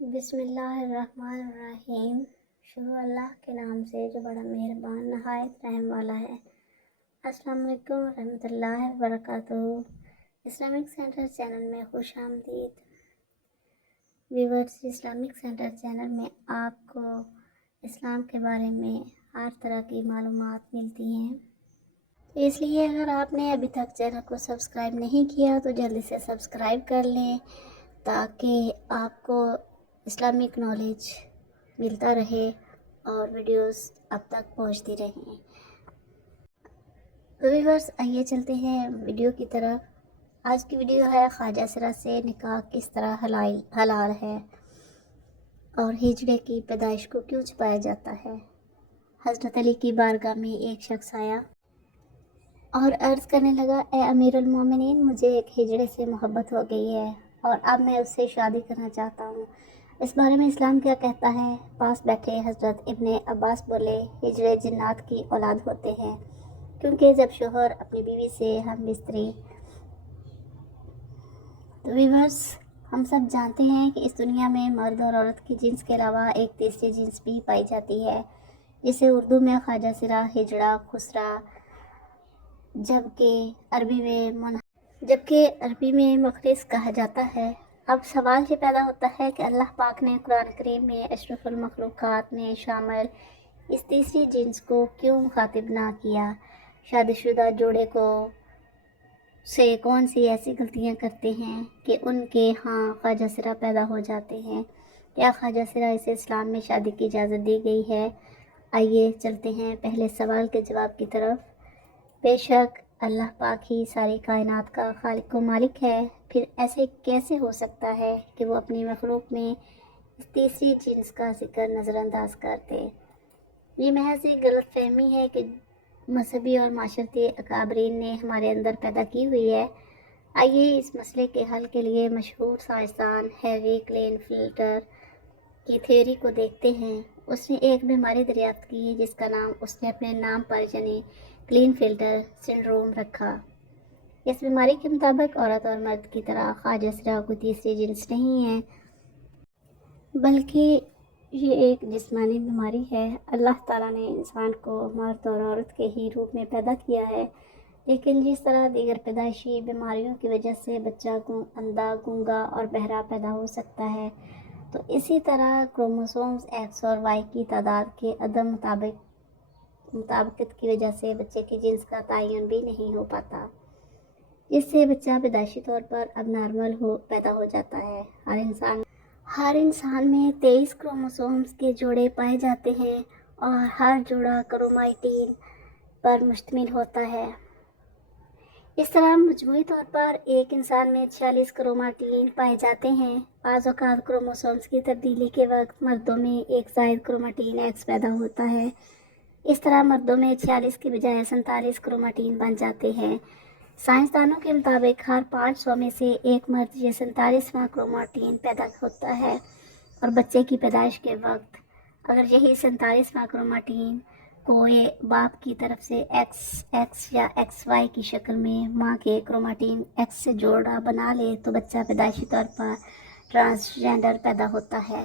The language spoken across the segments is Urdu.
بسم اللہ الرحمن الرحیم۔ شروع اللہ کے نام سے جو بڑا مہربان نہایت رحم والا ہے۔ السلام علیکم ورحمۃ اللہ وبرکاتہ۔ اسلامک سینٹر چینل میں خوش آمدید۔ ویورز، اسلامک سینٹر چینل میں آپ کو اسلام کے بارے میں ہر طرح کی معلومات ملتی ہیں، اس لیے اگر آپ نے ابھی تک چینل کو سبسکرائب نہیں کیا تو جلدی سے سبسکرائب کر لیں تاکہ آپ کو اسلامک نالج ملتا رہے اور ویڈیوز اب تک پہنچتی رہیں۔ تو ویورز، آئیے چلتے ہیں ویڈیو کی طرف۔ آج کی ویڈیو ہے خواجہ سرا سے نکاح کس طرح حلال ہے اور ہجڑے کی پیدائش کو کیوں چھپایا جاتا ہے۔ حضرت علی کی بارگاہ میں ایک شخص آیا اور عرض کرنے لگا، اے امیر المومنین، مجھے ایک ہجڑے سے محبت ہو گئی ہے اور اب میں اس سے شادی کرنا چاہتا ہوں، اس بارے میں اسلام کیا کہتا ہے؟ پاس بیٹھے حضرت ابن عباس بولے، ہجڑے جنات کی اولاد ہوتے ہیں، کیونکہ جب شوہر اپنی بیوی سے ہم بستری۔ تو ویورز، ہم سب جانتے ہیں کہ اس دنیا میں مرد اور عورت کی جنس کے علاوہ ایک تیسری جنس بھی پائی جاتی ہے، جسے اردو میں خواجہ سرا، ہجڑا، خسرا، جبکہ عربی میں مخرس کہا جاتا ہے۔ اب سوال یہ پیدا ہوتا ہے کہ اللہ پاک نے قرآن کریم میں اشرف المخلوقات میں شامل اس تیسری جنس کو کیوں مخاطب نہ کیا؟ شادی شدہ جوڑے سے کون سی ایسی غلطیاں کرتے ہیں کہ ان کے ہاں خواجہ سرا پیدا ہو جاتے ہیں؟ کیا خواجہ سرا اسے اسلام میں شادی کی اجازت دی گئی ہے؟ آئیے چلتے ہیں پہلے سوال کے جواب کی طرف۔ بے شک اللہ پاک ہی ساری کائنات کا خالق و مالک ہے، پھر ایسے کیسے ہو سکتا ہے کہ وہ اپنی مخلوق میں اس تیسری جنس کا ذکر نظر انداز کر دے؟ یہ محض ایک غلط فہمی ہے کہ مذہبی اور معاشرتی اکابرین نے ہمارے اندر پیدا کی ہوئی ہے۔ آئیے اس مسئلے کے حل کے لیے مشہور سائنسدان ہیری کلین فلٹر کی تھیوری کو دیکھتے ہیں۔ اس نے ایک بیماری دریافت کی جس کا نام اس نے اپنے نام پر یعنی کلین فلٹر سنڈروم رکھا۔ اس بیماری کے مطابق عورت اور مرد کی طرح خواجہ سرا کوئی تیسری جنس نہیں ہے، بلکہ یہ ایک جسمانی بیماری ہے۔ اللہ تعالیٰ نے انسان کو مرد اور عورت کے ہی روپ میں پیدا کیا ہے، لیکن جس طرح دیگر پیدائشی بیماریوں کی وجہ سے بچہ اندھا، گونگا اور بہرا پیدا ہو سکتا ہے، تو اسی طرح کروموسومز ایکس اور وائی کی تعداد کے عدم مطابقت کی وجہ سے بچے کی جنس کا تعین بھی نہیں ہو پاتا، جس سے بچہ پیدائشی طور پر اب نارمل پیدا ہو جاتا ہے۔ ہر انسان میں 23 کروموسومز کے جوڑے پائے جاتے ہیں اور ہر جوڑا کروماٹین پر مشتمل ہوتا ہے۔ اس طرح مجموعی طور پر ایک انسان میں 46 کروماٹین پائے جاتے ہیں۔ بعض اوقات کروموسومز کی تبدیلی کے وقت مردوں میں ایک زائد کروماٹین ایکس پیدا ہوتا ہے، اس طرح مردوں میں 46 کی بجائے 47 کروماٹین بن جاتے ہیں۔ سائنسدانوں کے مطابق ہر 500 میں سے ایک مرد یہ 47واں کروماٹین پیدا ہوتا ہے، اور بچے کی پیدائش کے وقت اگر یہی 47واں کروماٹین کوئی باپ کی طرف سے ایکس ایکس یا ایکس وائی کی شکل میں ماں کے کروماٹین ایکس سے جوڑا بنا لے تو بچہ پیدائشی طور پر ٹرانسجینڈر پیدا ہوتا ہے۔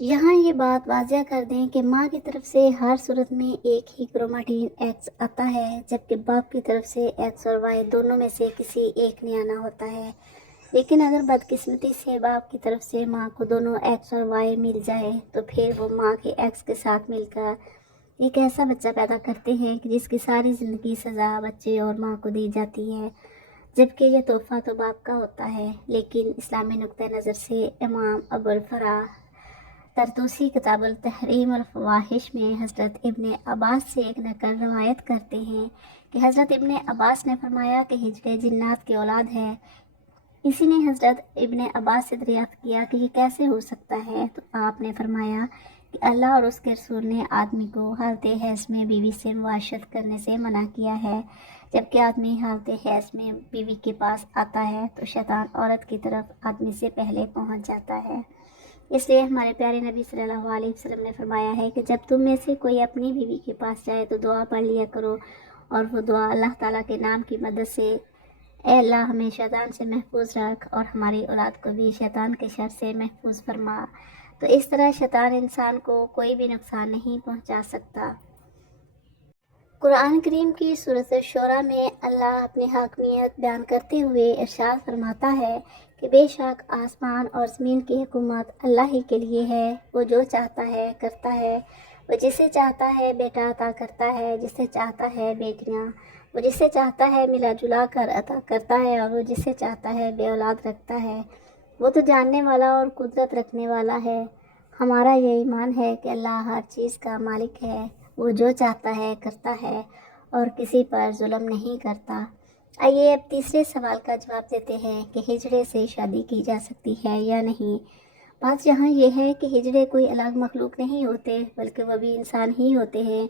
یہاں یہ بات واضح کر دیں کہ ماں کی طرف سے ہر صورت میں ایک ہی کروماٹین ایکس آتا ہے، جبکہ باپ کی طرف سے ایکس اور وائی دونوں میں سے کسی ایک نے آنا ہوتا ہے۔ لیکن اگر بدقسمتی سے باپ کی طرف سے ماں کو دونوں ایکس اور وائی مل جائے تو پھر وہ ماں کے ایکس کے ساتھ مل کر ایک ایسا بچہ پیدا کرتے ہیں کہ جس کی ساری زندگی سزا بچے اور ماں کو دی جاتی ہے، جبکہ یہ تحفہ تو باپ کا ہوتا ہے۔ لیکن اسلامی نقطہ نظر سے امام ابو الفرح طرطوسی کتاب التحریم الفواحش میں حضرت ابن عباس سے ایک نقل روایت کرتے ہیں کہ حضرت ابن عباس نے فرمایا کہ ہجڑے جنات کی اولاد ہے۔ اسی نے حضرت ابن عباس سے دریافت کیا کہ یہ کیسے ہو سکتا ہے، تو آپ نے فرمایا کہ اللہ اور اس کے رسول نے آدمی کو حالت حیض میں بیوی سے معاشرت کرنے سے منع کیا ہے۔ جبکہ آدمی حالت حیض میں بیوی کے پاس آتا ہے تو شیطان عورت کی طرف آدمی سے پہلے پہنچ جاتا ہے۔ اس لیے ہمارے پیارے نبی صلی اللہ علیہ وسلم نے فرمایا ہے کہ جب تم میں سے کوئی اپنی بیوی کے پاس جائے تو دعا پڑھ لیا کرو، اور وہ دعا اللہ تعالیٰ کے نام کی مدد سے اے اللہ ہمیں شیطان سے محفوظ رکھ اور ہماری اولاد کو بھی شیطان کے شر سے محفوظ فرما۔ تو اس طرح شیطان انسان کو کوئی بھی نقصان نہیں پہنچا سکتا۔ قرآن کریم کی سورۃ الشورى میں اللہ اپنی حاکمیت بیان کرتے ہوئے ارشاد فرماتا ہے کہ بے شک آسمان اور زمین کی حکومت اللہ ہی کے لیے ہے، وہ جو چاہتا ہے کرتا ہے، وہ جسے چاہتا ہے بیٹا عطا کرتا ہے، جسے چاہتا ہے بیٹیاں، وہ جسے چاہتا ہے ملا جلا کر عطا کرتا ہے، اور وہ جسے چاہتا ہے بے اولاد رکھتا ہے۔ وہ تو جاننے والا اور قدرت رکھنے والا ہے۔ ہمارا یہ ایمان ہے کہ اللہ ہر چیز کا مالک ہے، وہ جو چاہتا ہے کرتا ہے اور کسی پر ظلم نہیں کرتا۔ آئیے اب تیسرے سوال کا جواب دیتے ہیں کہ ہجڑے سے شادی کی جا سکتی ہے یا نہیں۔ بات یہاں یہ ہے کہ ہجڑے کوئی الگ مخلوق نہیں ہوتے، بلکہ وہ بھی انسان ہی ہوتے ہیں۔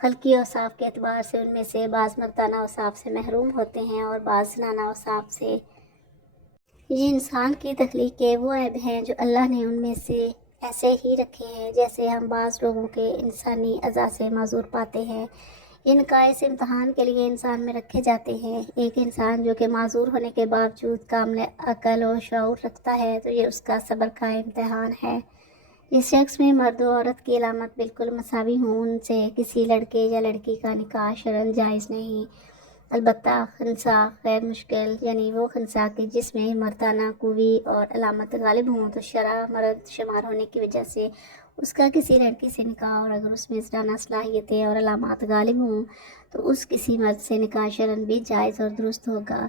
خلقی اوصاف کے اعتبار سے ان میں سے بعض مردانہ اوصاف سے محروم ہوتے ہیں اور بعض زنانہ اوصاف سے۔ یہ انسان کی تخلیق کے وہ عیب ہیں جو اللہ نے ان میں سے ایسے ہی رکھے ہیں، جیسے ہم بعض لوگوں کے انسانی اعضاء سے معذور پاتے ہیں۔ یہ نقائص امتحان کے لیے انسان میں رکھے جاتے ہیں۔ ایک انسان جو کہ معذور ہونے کے باوجود کامل عقل و شعور رکھتا ہے تو یہ اس کا صبر کا امتحان ہے۔ اس شخص میں مرد و عورت کی علامت بالکل مساوی ہوں، ان سے کسی لڑکے یا لڑکی کا نکاح شرعاً جائز نہیں۔ البتہ خنثی غیر مشکل، یعنی وہ خنثی کہ جس میں مردانہ قوی اور علامت غالب ہوں، تو شرع مرد شمار ہونے کی وجہ سے اس کا کسی لڑکی سے نکاح، اور اگر اس میں زنانہ صلاحیتیں اور علامات غالب ہوں تو اس کسی مرد سے نکاح شرعاً بھی جائز اور درست ہوگا۔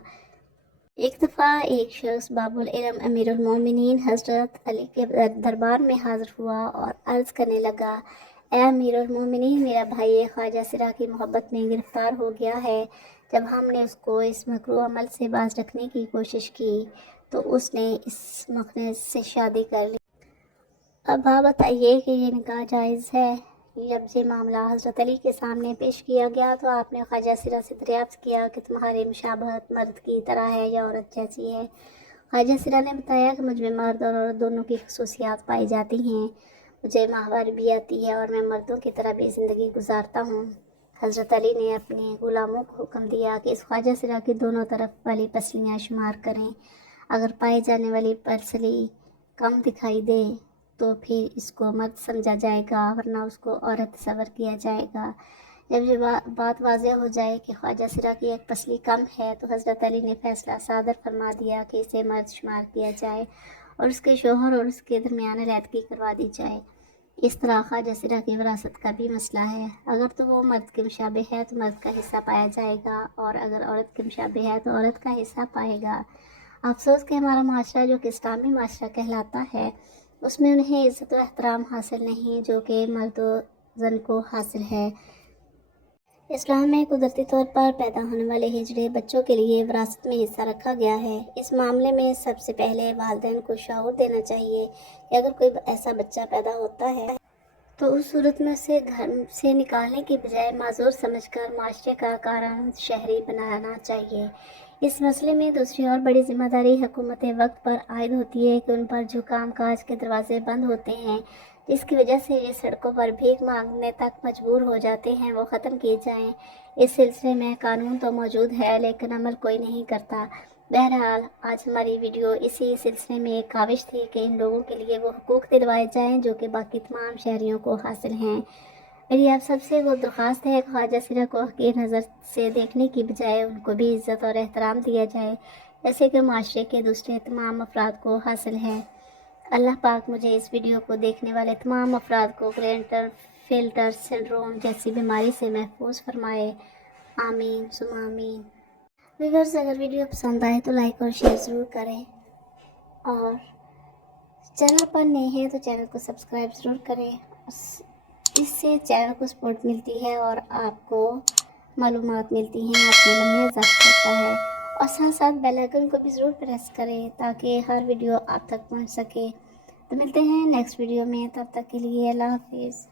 ایک دفعہ ایک شخص باب العلم امیر المومنین حضرت علی کے دربار میں حاضر ہوا اور عرض کرنے لگا، اے امیر المومنین، میرا بھائی خواجہ سرا کی محبت میں گرفتار ہو گیا ہے۔ جب ہم نے اس کو اس مکروہ عمل سے باز رکھنے کی کوشش کی تو اس نے اس مخنث سے شادی کر لی۔ اب آپ بتائیے کہ یہ نکاح جائز ہے؟ جب یہ معاملہ حضرت علی کے سامنے پیش کیا گیا تو آپ نے خواجہ سرا سے دریافت کیا کہ تمہاری مشابہت مرد کی طرح ہے یا عورت جیسی ہے؟ خواجہ سرا نے بتایا کہ مجھ میں مرد اور عورت دونوں کی خصوصیات پائی جاتی ہیں، مجھے ماہوار بھی آتی ہے اور میں مردوں کی طرح بھی زندگی گزارتا ہوں۔ حضرت علی نے اپنے غلاموں کو حکم دیا کہ اس خواجہ سرا کی دونوں طرف والی پسلیاں شمار کریں، اگر پائی جانے والی پسلی کم دکھائی دے تو پھر اس کو مرد سمجھا جائے گا، ورنہ اس کو عورت تصور کیا جائے گا۔ جب یہ بات واضح ہو جائے کہ خواجہ سرا کی ایک پسلی کم ہے تو حضرت علی نے فیصلہ صادر فرما دیا کہ اسے مرد شمار کیا جائے اور اس کے شوہر اور اس کے درمیان علیحدگی کروا دی جائے۔ اس طرح خواجہ سرا کی وراثت کا بھی مسئلہ ہے، اگر تو وہ مرد کے مشابہ ہے تو مرد کا حصہ پایا جائے گا، اور اگر عورت کے مشابہ ہے تو عورت کا حصہ پائے گا۔ افسوس کہ ہمارا معاشرہ جو کہ اسلامی معاشرہ کہلاتا ہے، اس میں انہیں عزت و احترام حاصل نہیں جو کہ مرد و زن کو حاصل ہے۔ اسلام میں قدرتی طور پر پیدا ہونے والے ہجڑے بچوں کے لیے وراثت میں حصہ رکھا گیا ہے۔ اس معاملے میں سب سے پہلے والدین کو شعور دینا چاہیے کہ اگر کوئی ایسا بچہ پیدا ہوتا ہے تو اس صورت میں اسے گھر سے نکالنے کی بجائے معذور سمجھ کر معاشرے کا کارآمد شہری بنانا چاہیے۔ اس مسئلے میں دوسری اور بڑی ذمہ داری حکومت وقت پر عائد ہوتی ہے کہ ان پر جو کام کاج کے دروازے بند ہوتے ہیں، جس کی وجہ سے یہ سڑکوں پر بھیک مانگنے تک مجبور ہو جاتے ہیں، وہ ختم کیے جائیں۔ اس سلسلے میں قانون تو موجود ہے لیکن عمل کوئی نہیں کرتا۔ بہرحال آج ہماری ویڈیو اسی سلسلے میں ایک کاوش تھی کہ ان لوگوں کے لیے وہ حقوق دلوائے جائیں جو کہ باقی تمام شہریوں کو حاصل ہیں۔ میری آپ سب سے وہ درخواست ہے کہ خواجہ سرا کو حقیر نظر سے دیکھنے کی بجائے ان کو بھی عزت اور احترام دیا جائے، جیسے کہ معاشرے کے دوسرے تمام افراد کو حاصل ہے۔ اللہ پاک مجھے اس ویڈیو کو دیکھنے والے تمام افراد کو گلینٹر فلٹر سنڈروم جیسی بیماری سے محفوظ فرمائے، آمین ثم آمین۔ ویورز، اگر ویڈیو پسند آئے تو لائک اور شیئر ضرور کریں، اور چینل پر نئے ہیں تو چینل کو سبسکرائب ضرور کریں۔ اس سے چینل کو سپورٹ ملتی ہے اور آپ کو معلومات ملتی ہیں، آپ کو علم میں اضافہ ہوتا ہے، اور ساتھ ساتھ بیل آئیکن کو بھی ضرور پریس کریں تاکہ ہر ویڈیو آپ تک پہنچ سکے۔ تو ملتے ہیں نیکسٹ ویڈیو میں، تب تک کے لیے اللہ حافظ۔